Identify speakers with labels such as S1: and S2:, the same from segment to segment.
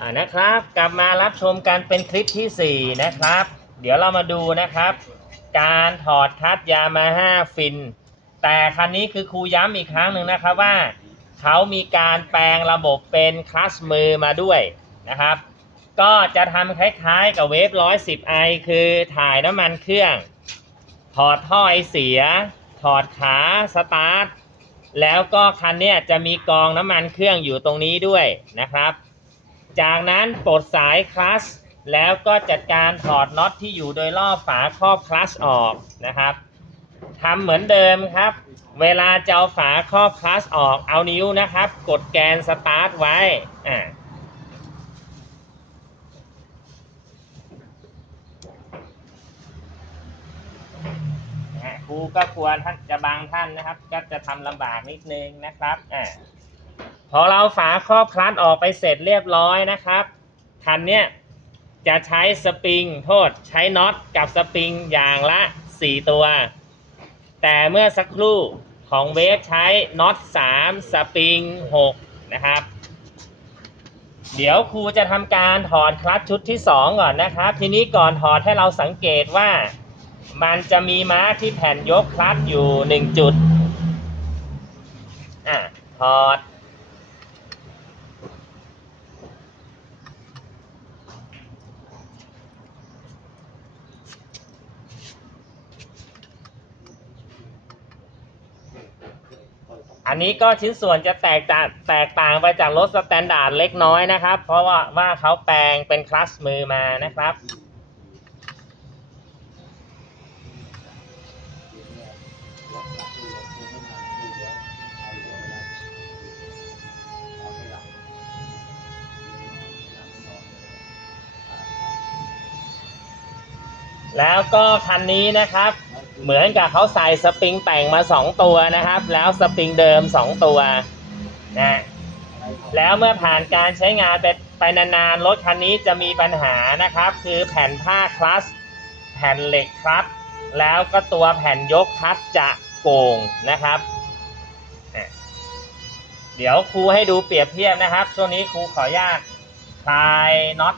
S1: อ่านะครับ กลับมารับชมกันเป็นคลิปที่ 4 นะครับ เดี๋ยวเรามาดูนะครับ การถอดคัดยามาฮ่าฟิน แต่คันนี้คือครูย้ำอีกครั้งหนึ่งนะครับว่า เขามีการแปลงระบบเป็นคลัสมือมาด้วยนะครับ ก็จะทำคล้ายๆกับเวฟ110ไอคือถ่ายน้ำมันเครื่อง ถอดท่อไอเสีย ถอดขาสตาร์ทแล้วก็คันนี้จะมีกองน้ำมันเครื่องอยู่ตรงนี้ด้วยนะครับ จากนั้นปลดสายคลัสแล้วก็จัดการถอดน็อตที่อยู่โดยรอบฝาครอบคลัสออกนะครับทำเหมือนเดิมครับ เวลาจะเอาฝาครอบคลัสออกเอานิ้วนะครับ กดแกนสตาร์ทไว้อ่านะครูก็กลัวท่านจะบางท่านนะครับ ก็จะทำลำบากนิดนึงนะครับอ่า พอเราฝาครอบคลัตช์ออกไปเสร็จเรียบร้อยนะครับ คันเนี้ยจะใช้สปริงโทษใช้น็อตกับสปริงอย่างละ 4 ตัว แต่เมื่อสักครู่ของเวฟใช้น็อต 3 สปริง 6 นะครับ เดี๋ยวครูจะทำการถอดคลัตช์ชุดที่ 2 ก่อนนะครับ ทีนี้ก่อนถอดให้เราสังเกตว่า มันจะมีมาร์กที่แผ่นยกคลัตช์อยู่หนึ่งจุด อะถอด นนี้ก็ชิ้นส่วนจะแตกต่างแตกต่างไปจากรถสแตนดาร์ดเล็กน้อยนะครับ เพราะว่าว่าเขาแปลงเป็นคลัสมือมานะครับ แล้วก็คันนี้นะครับ เหมือนกับเขาใส่สปริงแต่งมา 2 ตัวนะครับ แล้วสปริงเดิม 2 ตัวนะแล้วเมื่อผ่านการใช้งานไปไปนานๆรถคันนี้จะมีปัญหานะครับ คือแผ่นผ้าคลัสแผ่นเหล็กคลัสแล้วก็ตัวแผ่นยกคลัสจะโกงนะครับเดี๋ยวครูให้ดูเปรียบเทียบนะครับ ช่วงนี้ครูขออนุญาตคลายน็อต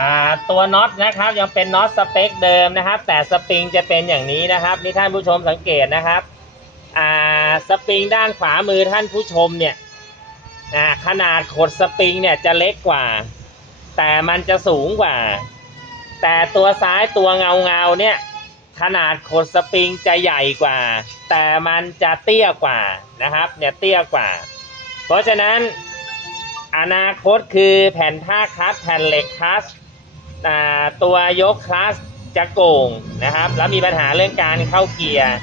S1: อ่า ตัวน็อตนะครับ ยังเป็นน็อตสเปคเดิมนะครับ แต่สปริงจะเป็นอย่างนี้นะครับนี่ท่านผู้ชมสังเกตนะครับอ่าสปริงด้านขวามือท่านผู้ชมเนี่ยอ่าขนาดขดสปริงเนี่ยจะเล็กกว่า แต่มันจะสูงกว่า แต่ตัวซ้ายตัวเงาเงาเนี่ยขนาดขดสปริงจะใหญ่กว่า แต่มันจะเตี้ยกว่านะครับเนี่ยเตี้ยกว่า เพราะฉะนั้นอนาคตคือแผ่นผ้าคัสแผ่นเหล็กคัส ตัวยกคลัสจะโก่งนะครับ แล้วมีปัญหาเรื่องการเข้าเกียร์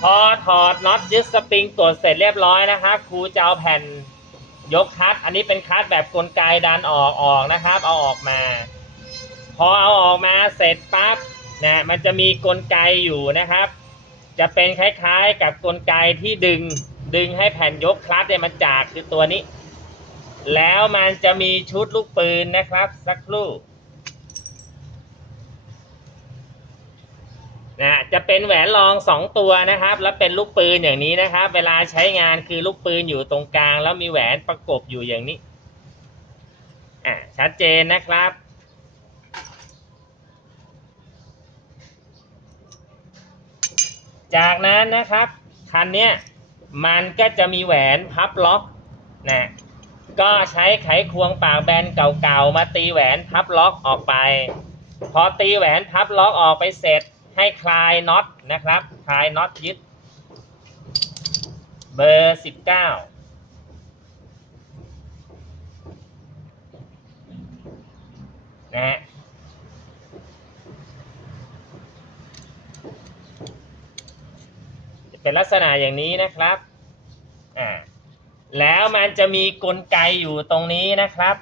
S1: พอถอดน็อตยึดสปริงตรวจเสร็จเรียบร้อยนะครับครูจะเอาแผ่นยกคลัสอันนี้เป็นคลัสแบบกลไกดันออกออกนะครับ เอาออกมา พอเอาออกมาเสร็จปั๊บนะมันจะมีกลไกอยู่นะครับ จะเป็นคล้ายๆกับกลไกที่ดึงดึงให้แผ่นยกคลัตเนี่ยมันจากคือตัวนี้ แล้วมันจะมีชุดลูกปืนนะครับ สักครู่นะจะเป็นแหวนรองสองตัวนะครับ แล้วเป็นลูกปืนอย่างนี้นะครับ เวลาใช้งานคือลูกปืนอยู่ตรงกลาง แล้วมีแหวนประกบอยู่อย่างนี้อ่าชัดเจนนะครับจากนั้นนะครับ คันเนี้ยมันก็จะมีแหวนพับล็อกนะ ก็ใช้ไขควงปากแบนเก่าๆมาตีแหวนพับล็อกออกไป พอตีแหวนพับล็อกออกไปเสร็จให้คลายน็อตนะครับคลายน็อตยึด เบอร์สิบเก้านะฮะจะเป็นลักษณะอย่างนี้นะครับ อ่า แล้วมันจะมีกลไกอยู่ตรงนี้นะครับ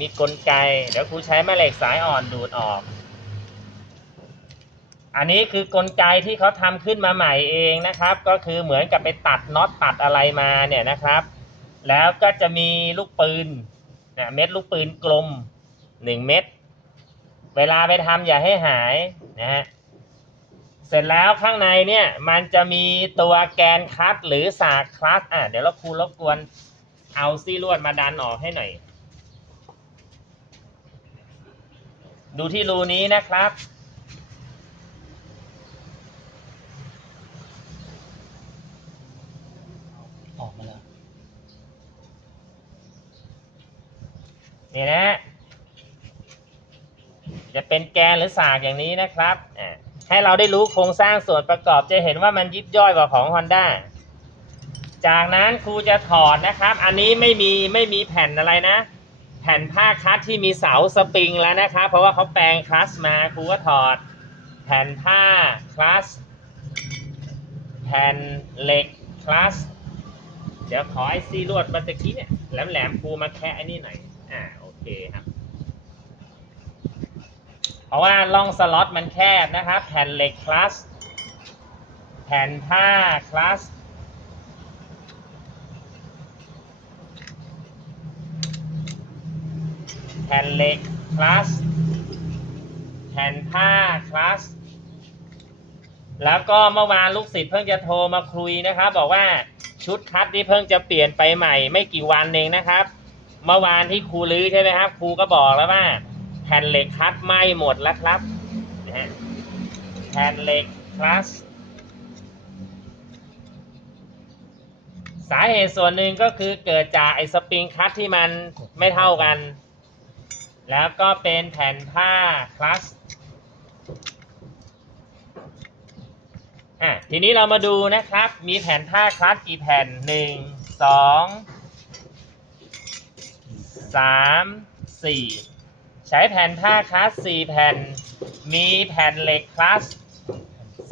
S1: มีกลไก เดี๋ยวครูใช้แม่เหล็กสายอ่อนดูดออก อันนี้คือกลไกที่เขาทำขึ้นมาใหม่เองนะครับ ก็คือเหมือนกับไปตัดน็อตตัดอะไรมาเนี่ยนะครับ แล้วก็จะมีลูกปืนนะเม็ดลูกปืนกลมหนึ่งเม็ด เวลาไปทำอย่าให้หายนะฮะ เสร็จแล้วข้างในเนี่ยมันจะมีตัวแกนคัตหรือสากคัตอะเดี๋ยวเราครูรบกวนเอาซี่ลวดมาดันออกให้หน่อย ดูที่รูนี้นะครับ
S2: ออกมาแล้ว
S1: นี่นะ จะเป็นแกนหรือสากอย่างนี้นะครับอ่า ให้เราได้รู้โครงสร้างส่วนประกอบจะเห็นว่ามันยิบย่อยกว่าของ Honda จากนั้นครูจะถอดนะครับ อันนี้ไม่มีไม่มีแผ่นอะไรนะ แผ่นผ้าคัสที่มีเสาสปริงแล้วนะครับ เพราะว่าเขาแปลงคลัสมาครูก็ถอด แผ่นผ้าคลัสแผ่นเหล็กคลัสเดี๋ยวขอไอซีลวดเมื่อตะกี้เนี่ยแหลมๆครูมาแคะไอ้นี่หน่อยอ่าโอเคครับ เพราะว่าล่องสล็อตมันแคบนะครับ แผ่นเหล็กคลัสแผ่นผ้าคลัสแผ่นเหล็กคลัสแผ่นผ้าคลัสแล้วก็เมื่อวานลูกศิษย์เพิ่งจะโทรมาคุยนะครับ บอกว่าชุดคัดนี่เพิ่งจะเปลี่ยนไปใหม่ ไม่กี่วันเองนะครับ เมื่อวานที่ครูลื้อใช่ไหมครับ ครูก็บอกแล้วว่า ผ่นเหล็กคัดไหม้หมดแล้วครับนะฮะแผ่นเหล็กคลัสสาเหตุส่วนหนึ่งก็คือเกิดจากไอ้สปริงคัตที่มันไม่เท่ากัน แล้วก็เป็นแผ่นผ้าคลัสอะทีนี้เรามาดูนะครับ มีแผ่นผ้าคลัสกี่แผ่นหนึ่งสองสามสี่ ใช้แผ่นผ้าคลัสสี่แผ่น มีแผ่นเหล็กคลัส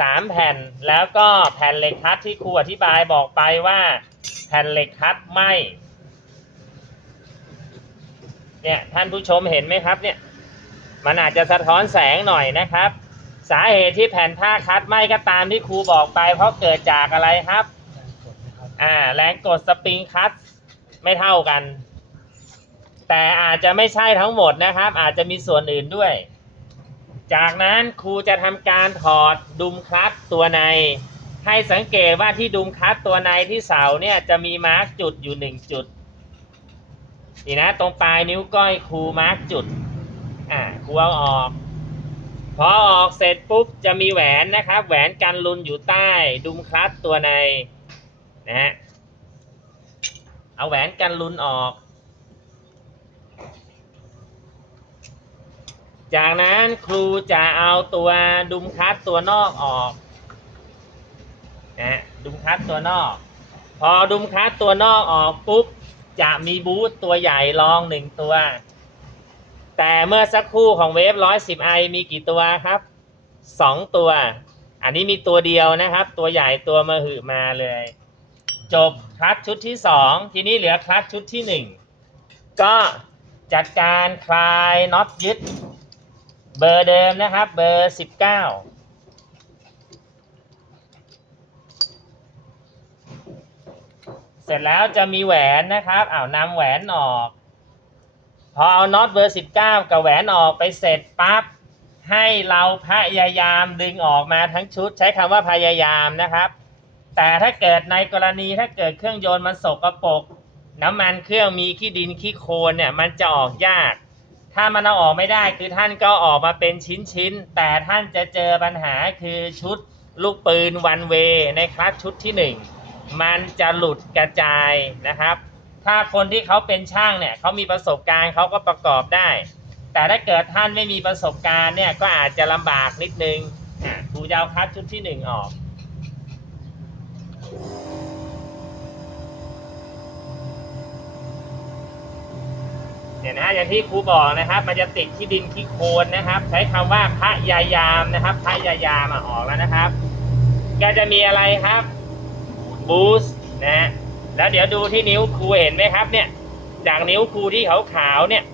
S1: สามแผ่น แล้วก็แผ่นเหล็กคลัสที่ครูอธิบายบอกไปว่าแผ่นเหล็กคลัสไหมเนี่ยท่านผู้ชมเห็นไหมครับเนี่ยมันอาจจะสะท้อนแสงหน่อยนะครับ สาเหตุที่แผ่นผ้าคัดไหมก็ตามที่ครูบอกไป เพราะเกิดจากอะไรครับ
S2: แรงกดนะครับ
S1: อ่าแรงกดสปริงคัตไม่เท่ากัน แต่อาจจะไม่ใช่ทั้งหมดนะครับ อาจจะมีส่วนอื่นด้วย จากนั้นครูจะทำการถอดดุมคลัตตัวใน ให้สังเกตว่าที่ดุมคลัตตัวในที่เสาเนี่ยจะมีมาร์กจุดอยู่หนึ่งจุดนี่นะตรงปลายนิ้วก้อยครูมาร์กจุดอ่าครูเอาออกพอออกเสร็จปุ๊บจะมีแหวนนะครับ แหวนกันลุนอยู่ใต้ดุมคลัตตัวในนะฮะเอาแหวนกันลุนออก จากนั้นครูจะเอาตัวดุมคัดตัวนอกออกนะฮะดุมคัดตัวนอก พอดุมคัดตัวนอกออกปุ๊บจะมีบูทตัวใหญ่รองหนึ่งตัว แต่เมื่อสักครู่ของเวฟร้อยสิบไอมีกี่ตัวครับสองตัว อันนี้มีตัวเดียวนะครับ ตัวใหญ่ตัวมาหือมาเลย จบคลัตชุดที่สองทีนี้เหลือคลัตชุดที่หนึ่งก็จัดการคลายน็อตยึด เบอร์เดิมนะครับ เบอร์สิบเก้าเสร็จแล้วจะมีแหวนนะครับอ้าวนำแหวนออก พอเอาน็อตเบอร์สิบเก้ากับแหวนออกไปเสร็จปั๊บให้เราพยายามดึงออกมาทั้งชุด ใช้คำว่าพยายามนะครับ แต่ถ้าเกิดในกรณีถ้าเกิดเครื่องยนต์มันสกรปรกน้ำมันเครื่องมีขี้ดินขี้โคลนเนี่ยมันจะออกยาก ถ้ามันเอาออกไม่ได้คือท่านก็ออกมาเป็นชิ้นๆแต่ท่านจะเจอปัญหาคือชุดลูกปืนวันเวในคลัสชุดที่หนึ่งมันจะหลุดกระจายนะครับ ถ้าคนที่เขาเป็นช่างเนี่ยเขามีประสบการณ์เขาก็ประกอบได้ แต่ถ้าเกิดท่านไม่มีประสบการณ์เนี่ยก็อาจจะลำบากนิดนึงอะครูจะเอาคลัสชุดที่หนึ่งออก เนี่ยนะอย่างที่ครูบอกนะครับมันจะติดที่ดินที่โคนนะครับ ใช้คำว่าพระยายามนะครับพระยายามออกแล้วนะครับก็จะมีอะไรครับบูส์นะแล้วเดี๋ยวดูที่นิ้วครูเห็นไหมครับเนี่ยจากนิ้วครูที่ขาวๆเนี่ย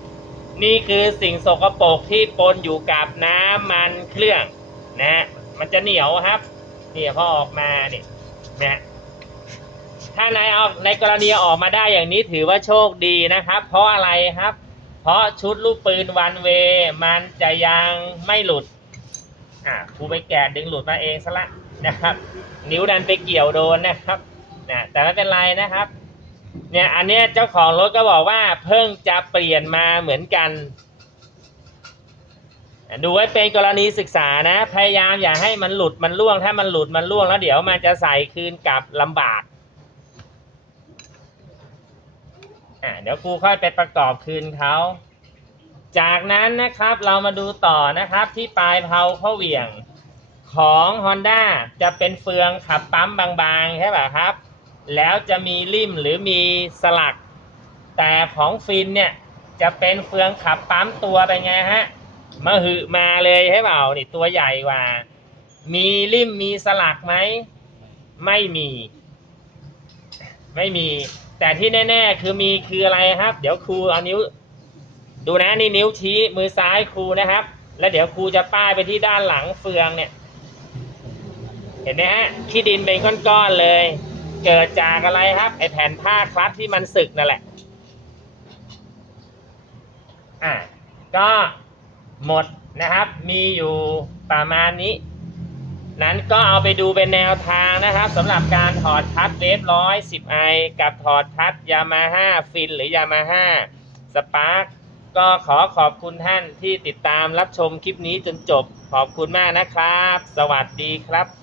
S1: นี่คือสิ่งสกปรกที่ปนอยู่กับน้ำมันเครื่องนะฮะมันจะเหนียวครับเนี่ยพอออกมาเนี่ยนะ ถ้าในออกในกรณีออกมาได้อย่างนี้ถือว่าโชคดีนะครับ เพราะอะไรครับ เพราะชุดลูกปืนวันเว มันจะยังไม่หลุดอะครูไปแกะดึงหลุดมาเองซะละนะครับ นิ้วดันไปเกี่ยวโดนนะครับนะแต่ไม่เป็นไรนะครับ เนี่ยอันนี้เจ้าของรถก็บอกว่าเพิ่งจะเปลี่ยนมาเหมือนกันดูไว้เป็นกรณีศึกษานะ พยายามอย่าให้มันหลุดมันล่วง ถ้ามันหลุดมันล่วงแล้วเดี๋ยวมันจะใส่คืนกลับลำบาก อะเดี๋ยวครูค่อยไปประกอบคืนเขา จากนั้นนะครับเรามาดูต่อนะครับที่ปลายเพลาเข้าเหวี่ยงของ Honda จะเป็นเฟืองขับปั๊มบางๆ ใช่ป่ะครับ แล้วจะมีริ่มหรือมีสลัก แต่ของฟินเนี่ยจะเป็นเฟืองขับปั๊มตัวเป็นไงฮะมาหึมาเลยใช่เปล่านี่ตัวใหญ่กว่า มีริ่มมีสลักไหม ไม่มี ไม่มี แต่ที่แน่ ๆ คือมีคืออะไรครับ เดี๋ยวครูเอานิ้ว ดูนะนี่นิ้วชี้มือซ้ายครูนะครับ แล้วเดี๋ยวครูจะป้ายไปที่ด้านหลังเฟืองเนี่ย เห็นไหมฮะขี้ดินเป็นก้อนๆเลย เกิดจากอะไรครับ ไอแผ่นผ้าคลัตที่มันสึกนั่นแหละอะก็หมดนะครับ มีอยู่ประมาณนี้ นั้นก็เอาไปดูเป็นแนวทางนะครับสำหรับการถอดคัดเวฟร้อยสิบไอกับถอดคัดยามาฮ่าฟินหรือยามาฮ่าสปาร์กก็ขอขอบคุณท่านที่ติดตามรับชมคลิปนี้จนจบขอบคุณมากนะครับ สวัสดีครับ